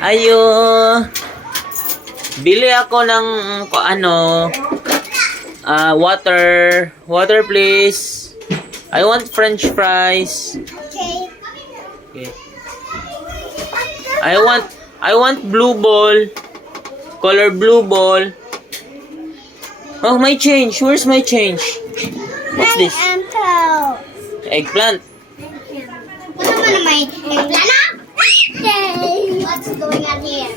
Ayo. Bili ako ng water. Water please. I want french fries. Okay. Okay. I want blue ball. Color blue ball. Oh, my change. Where's my change? What's this? Apple. Eggplant. Ano man na may eggplant? Yay! What's going on here?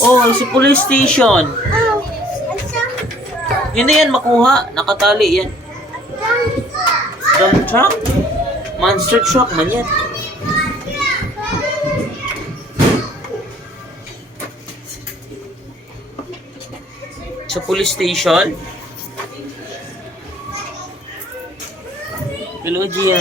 Oh, si police station. Oh, Hindi yan makuha. Nakatali yan. Dump truck? Monster truck man yan. Sa police station. Hello, Gia.